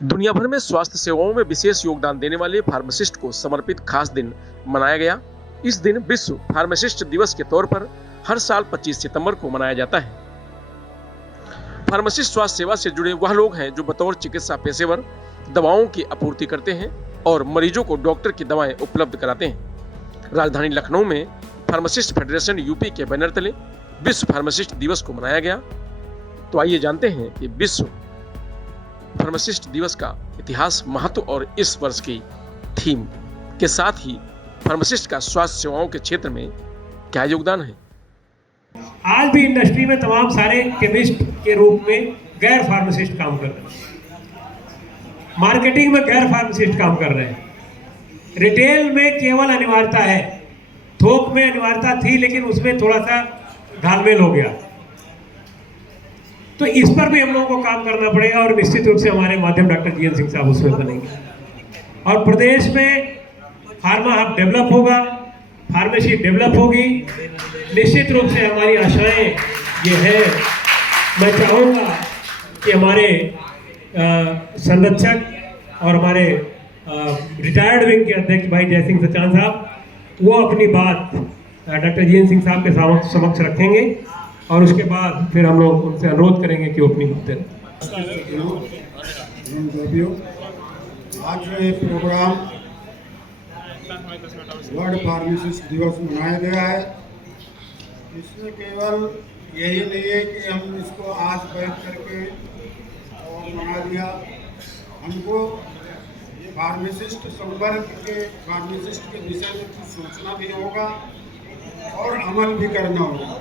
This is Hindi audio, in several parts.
दुनिया भर में स्वास्थ्य सेवाओं में विशेष योगदान देने वाले फार्मासिस्ट को समर्पित खास दिन मनाया गया। इस दिन विश्व फार्मासिस्ट दिवस के तौर पर हर साल 25 सितंबर को मनाया जाता है। फार्मासिस्ट स्वास्थ्य सेवा से जुड़े वह लोग हैं जो बतौर चिकित्सा पेशेवर दवाओं की आपूर्ति करते हैं और मरीजों को डॉक्टर की दवाएं उपलब्ध कराते हैं। राजधानी लखनऊ में फार्मासिस्ट फेडरेशन यूपी के बैनर तले विश्व फार्मासिस्ट दिवस को मनाया गया। तो आइए जानते हैं कि विश्व फार्मासिस्ट दिवस का इतिहास, महत्व और इस वर्ष की थीम के साथ ही फार्मासिस्ट का स्वास्थ्य सेवाओं के क्षेत्र में क्या योगदान है। आज भी इंडस्ट्री में तमाम सारे केमिस्ट के रूप में गैर फार्मासिस्ट काम कर रहे हैं, मार्केटिंग में गैर फार्मासिस्ट काम कर रहे हैं, रिटेल में केवल अनिवार्यता है, थोक में अनिवार्यता थी लेकिन उसमें थोड़ा सा घालमेल हो गया। तो इस पर भी हम लोगों को काम करना पड़ेगा और निश्चित रूप से हमारे माध्यम डॉक्टर जीएन सिंह साहब उसमें बनेंगे और प्रदेश में फार्मा हब डेवलप होगा, फार्मेसी डेवलप होगी। निश्चित रूप से हमारी आशाएं ये है, मैं चाहूँगा कि हमारे संरक्षक और हमारे रिटायर्ड विंग के अध्यक्ष भाई जय सिंह सचान साहब वो अपनी बात डॉक्टर जीएन सिंह साहब के समक्ष रखेंगे और उसके बाद फिर हम लोग उनसे अनुरोध करेंगे कि वो अपनी बात दें। आज जो ये प्रोग्राम वर्ल्ड फार्मासिस्ट दिवस मनाया गया है, इसमें केवल यही नहीं है कि हम इसको आज बैठ करके और मना दिया। हमको फार्मासिस्ट संवर्ग के फार्मासिस्ट के विषय में कुछ सोचना भी होगा और अमल भी करना होगा।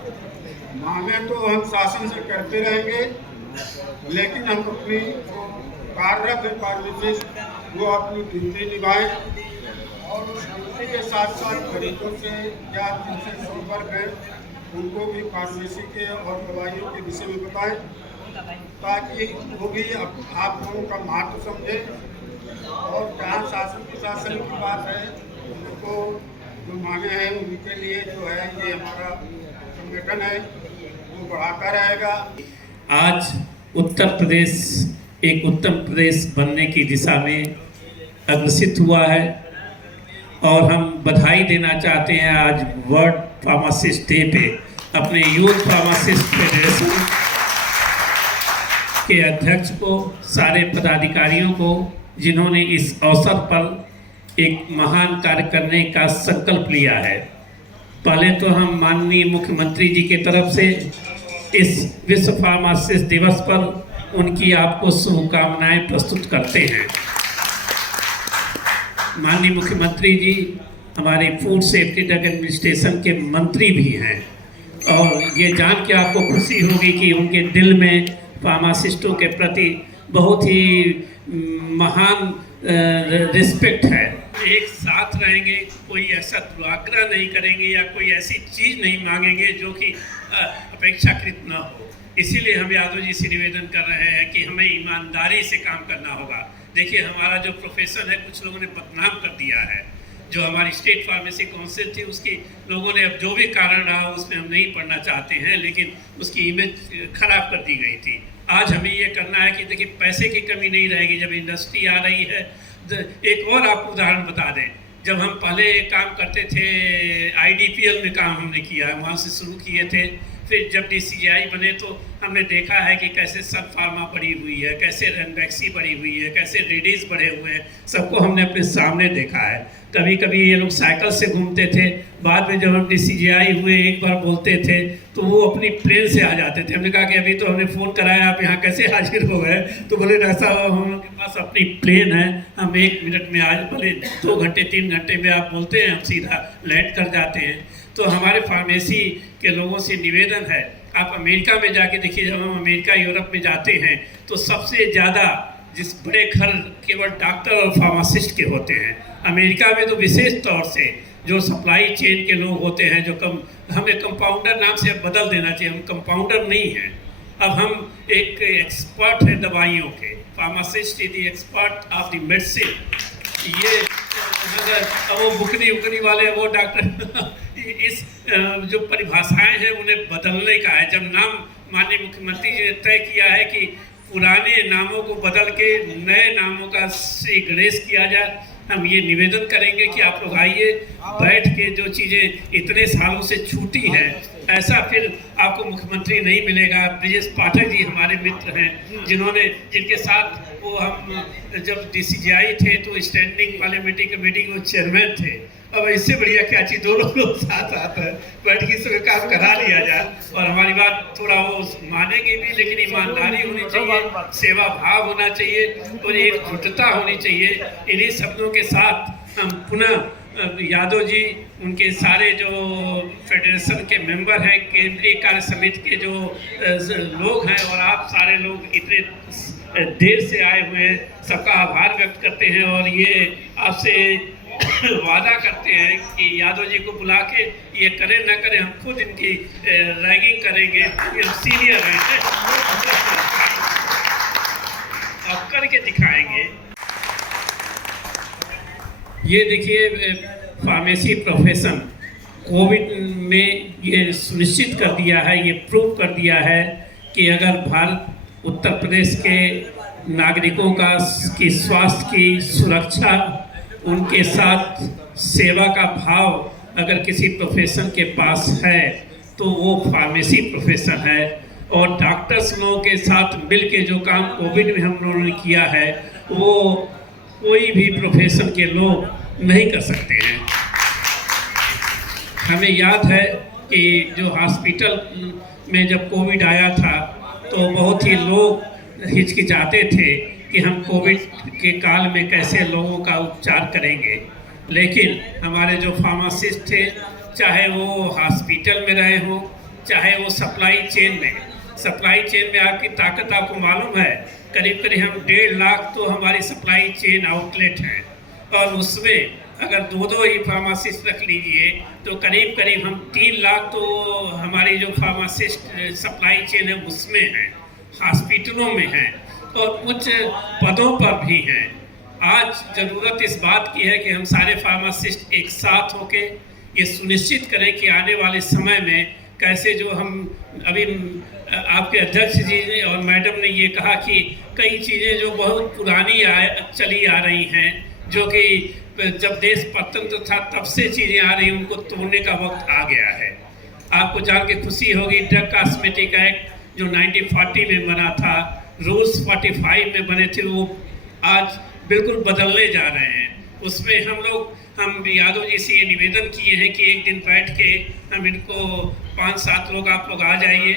मांगे तो हम शासन से करते रहेंगे, लेकिन हम अपनी कार्यरत फार्मासिस्ट वो अपनी ड्यूटी निभाएं और उस ड्यूटी के साथ साथ मरीजों से या जिनसे संपर्क है उनको भी फार्मेसी के और दवाइयों के विषय में बताएं ताकि वो भी आप लोगों का महत्व समझें। और जहाँ शासन प्रशासन की बात है, उनको जो मांगे हैं उनके लिए जो है ये हमारा संगठन है वो बढ़ाता रहेगा। आज उत्तर प्रदेश एक उत्तम प्रदेश बनने की दिशा में अग्रसित हुआ है और हम बधाई देना चाहते हैं आज वर्ल्ड फार्मासिस्ट डे पे अपने यूथ फार्मासिस्ट फेडरेशन के अध्यक्ष को, सारे पदाधिकारियों को जिन्होंने इस अवसर पर एक महान कार्य करने का संकल्प लिया है। पहले तो हम माननीय मुख्यमंत्री जी की तरफ से इस विश्व फार्मासिस्ट दिवस पर उनकी आपको शुभकामनाएं प्रस्तुत करते हैं। माननीय मुख्यमंत्री जी हमारे फूड सेफ्टी ड्रग एडमिनिस्ट्रेशन के मंत्री भी हैं और ये जान के आपको खुशी होगी कि उनके दिल में फार्मासिस्टों के प्रति बहुत ही महान रिस्पेक्ट है। एक साथ रहेंगे, कोई ऐसा दुराग्रह नहीं करेंगे या कोई ऐसी चीज़ नहीं मांगेंगे जो कि अपेक्षाकृत न हो। इसीलिए हम यादव जी से निवेदन कर रहे हैं कि हमें ईमानदारी से काम करना होगा। देखिए हमारा जो प्रोफेशन है कुछ लोगों ने बदनाम कर दिया है। जो हमारी स्टेट फार्मेसी काउंसिल थी उसकी लोगों ने अब जो भी कारण रहा उसमें हम नहीं पढ़ना चाहते हैं, लेकिन उसकी इमेज खराब कर दी गई थी। आज हमें ये करना है कि देखिए पैसे की कमी नहीं रहेगी जब इंडस्ट्री आ रही है। एक और आपको उदाहरण बता दें, जब हम पहले काम करते थे IDPL में काम हमने किया, वहाँ से शुरू किए थे। फिर जब DCGI बने तो हमने देखा है कि कैसे सन फार्मा बढ़ी हुई है, कैसे रेनबैक्सी बढ़ी हुई है, कैसे रेडीज बढ़े हुए हैं, सबको हमने अपने सामने देखा है। कभी कभी ये लोग साइकिल से घूमते थे, बाद में जब हम DCGI हुए एक बार बोलते थे तो वो अपनी प्लेन से आ जाते थे। हमने कहा कि अभी तो हमने फ़ोन कराया, आप यहाँ कैसे हाजिर हो गए? तो बोले ऐसा हम लोग के पास अपनी प्लेन है, हम 1 मिनट में आज भले 2 घंटे 3 घंटे में आप बोलते हैं हम सीधा लैंड कर जाते हैं। तो हमारे फार्मेसी के लोगों से निवेदन है, आप अमेरिका में जाके देखिए, जब हम अमेरिका यूरोप में जाते हैं तो सबसे ज़्यादा जिस बड़े घर केवल डॉक्टर और फार्मासिस्ट के होते हैं। अमेरिका में तो विशेष तौर से जो सप्लाई चेन के लोग होते हैं, जो हमें कंपाउंडर नाम से अब बदल देना चाहिए, हम कंपाउंडर नहीं हैं, अब हम एक एक्सपर्ट हैं दवाइयों के। Pharmacist is the expert of the medicine. ये अगर वो बुकनी वाले वो डॉक्टर इस जो परिभाषाएं हैं उन्हें बदलने का है। जब नाम माननीय मुख्यमंत्री जी ने तय किया है कि पुराने नामों को बदल के नए नामों का श्री गणेश किया जाए। हम ये निवेदन करेंगे कि आप लोग आइए, बैठ के जो चीज़ें इतने सालों से छूटी हैं, ऐसा फिर आपको मुख्यमंत्री नहीं मिलेगा। ब्रिजेश पाठक जी हमारे मित्र हैं, जिनके साथ वो हम जब DCGI थे तो स्टैंडिंग पार्लियामेंट्री कमेटी के वो चेयरमैन थे। अब इससे बढ़िया क्या चीज़, दोनों लोग साथ साथ है, बैठ के सब काम करा लिया जाए और हमारी बात थोड़ा वो मानेंगे भी, लेकिन ईमानदारी होनी चाहिए, सेवा भाव होना चाहिए और एकजुटता होनी चाहिए। इन्हीं शब्दों के साथ हम पुनः यादव जी, उनके सारे जो फेडरेशन के मेंबर हैं, केंद्रीय कार्य समिति के जो लोग हैं और आप सारे लोग इतने देर से आए हुए हैं, सबका आभार व्यक्त करते हैं और ये आपसे वादा करते हैं कि यादव जी को बुला के ये करें ना करें, हम खुद इनकी रैगिंग करेंगे। ये सीनियर हैं और करके दिखाएंगे। ये देखिए, फार्मेसी प्रोफेशन कोविड में ये सुनिश्चित कर दिया है, ये प्रूव कर दिया है कि अगर भारत उत्तर प्रदेश के नागरिकों की स्वास्थ्य की सुरक्षा, उनके साथ सेवा का भाव अगर किसी प्रोफेशन के पास है तो वो फार्मेसी प्रोफेशन है। और डॉक्टर्स लोगों के साथ मिल के जो काम कोविड में हम लोगों ने किया है वो कोई भी प्रोफेशन के लोग नहीं कर सकते हैं। हमें याद है कि जो हॉस्पिटल में जब कोविड आया था तो बहुत ही लोग हिचकिचाते थे कि हम कोविड के काल में कैसे लोगों का उपचार करेंगे, लेकिन हमारे जो फार्मासिस्ट थे, चाहे वो हॉस्पिटल में रहे हों, चाहे वो सप्लाई चेन में आपकी ताकत आपको मालूम है, करीब करीब हम 1.5 लाख तो हमारी सप्लाई चेन आउटलेट हैं और उसमें अगर दो ही फार्मासिस्ट रख लीजिए तो करीब करीब हम 3 लाख तो हमारी जो फार्मासिस्ट सप्लाई चेन है उसमें हैं, हॉस्पिटलों में हैं और उच्च पदों पर भी हैं। आज ज़रूरत इस बात की है कि हम सारे फार्मासिस्ट एक साथ होके ये सुनिश्चित करें कि आने वाले समय में कैसे, जो हम अभी आपके अध्यक्ष जी ने और मैडम ने ये कहा कि कई चीज़ें जो बहुत पुरानी चली आ रही हैं, जो कि जब देश स्वतंत्र था तब से चीज़ें आ रही हैं, उनको तोड़ने का वक्त आ गया है। आपको जान के खुशी होगी, ड्रग कॉस्मेटिक एक्ट जो 1940 में बना था, रूल्स 45 में बने थे, वो आज बिल्कुल बदलने जा रहे हैं। उसमें हम यादव जी से ये निवेदन किए हैं कि एक दिन बैठ के हम इनको 5-7 लोग आप लोग आ जाइए,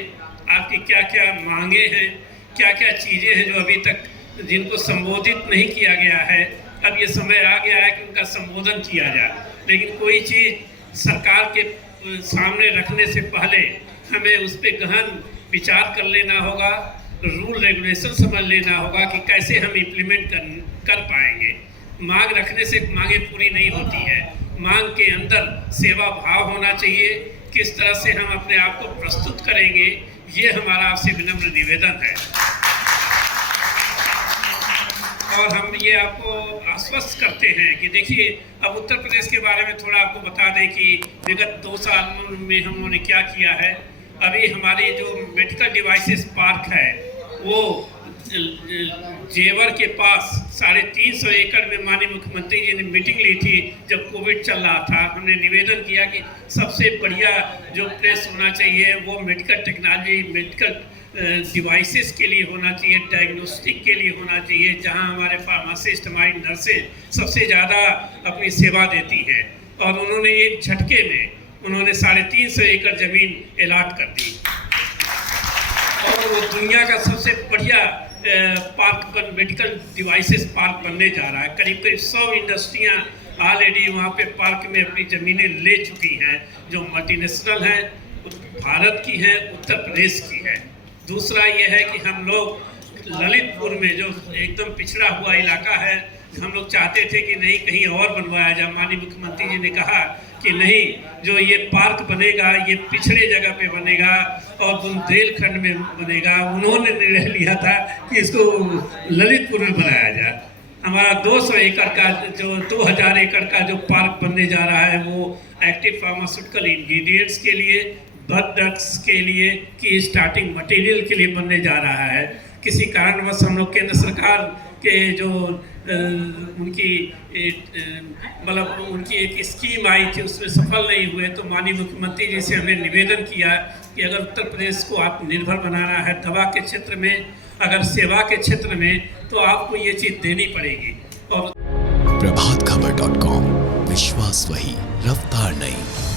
आपकी क्या क्या मांगे हैं, क्या क्या चीज़ें हैं जो अभी तक जिनको संबोधित नहीं किया गया है, अब ये समय आ गया है कि उनका संबोधन किया जाए। लेकिन कोई चीज़ सरकार के सामने रखने से पहले हमें उस पर गहन विचार कर लेना होगा, रूल रेगुलेशन समझ लेना होगा कि कैसे हम इम्प्लीमेंट कर पाएंगे। मांग रखने से मांगे पूरी नहीं होती है, मांग के अंदर सेवा भाव होना चाहिए। किस तरह से हम अपने आप को प्रस्तुत करेंगे, ये हमारा आपसे विनम्र निवेदन है। और हम ये आपको आश्वस्त करते हैं कि देखिए, अब उत्तर प्रदेश के बारे में थोड़ा आपको बता दें कि विगत 2 साल में हम लोगों ने क्या किया है। अभी हमारी जो मेडिकल डिवाइसेस पार्क है वो जेवर के पास 350 एकड़ में माननीय मुख्यमंत्री जी ने मीटिंग ली थी जब कोविड चल रहा था। हमने निवेदन किया कि सबसे बढ़िया जो प्लेस होना चाहिए वो मेडिकल टेक्नोलॉजी, मेडिकल डिवाइसेस के लिए होना चाहिए, डायग्नोस्टिक के लिए होना चाहिए, जहां हमारे फार्मासिस्ट, हमारी नर्सें सबसे ज़्यादा अपनी सेवा देती हैं। और उन्होंने एक झटके में उन्होंने 350 एकड़ ज़मीन अलॉट कर दी और वो दुनिया का सबसे बढ़िया पार्क मेडिकल डिवाइसेस पार्क बनने जा रहा है। करीब 100 इंडस्ट्रियाँ ऑलरेडी वहाँ पे पार्क में अपनी ज़मीनें ले चुकी हैं, जो मल्टीनेशनल हैं, भारत की हैं, उत्तर प्रदेश की है। दूसरा ये है कि हम लोग ललितपुर में जो एकदम पिछड़ा हुआ इलाका है, हम लोग चाहते थे कि नहीं कहीं और बनवाया जाए। माननीय मुख्यमंत्री जी ने कहा कि नहीं, जो ये पार्क बनेगा ये पिछड़े जगह पे बनेगा और बुंदेलखंड में बनेगा। उन्होंने निर्णय लिया था कि इसको ललितपुर में बनाया जाए। हमारा 200 एकड़ का जो 2000 एकड़ का जो पार्क बनने जा रहा है वो एक्टिव फार्मास्यूटिकल इंग्रेडिएंट्स के लिए, बर्ड ड्रग्स के लिए, की स्टार्टिंग मटेरियल के लिए बनने जा रहा है। किसी कारणवश हम लोग केंद्र सरकार के जो उनकी मतलब उनकी एक स्कीम आई थी उसमें सफल नहीं हुए, तो माननीय मुख्यमंत्री जी से हमने निवेदन किया कि अगर उत्तर प्रदेश को आत्मनिर्भर बनाना है दवा के क्षेत्र में, अगर सेवा के क्षेत्र में, तो आपको ये चीज़ देनी पड़ेगी। और प्रभातखबर.com, विश्वास वही, रफ्तार नहीं।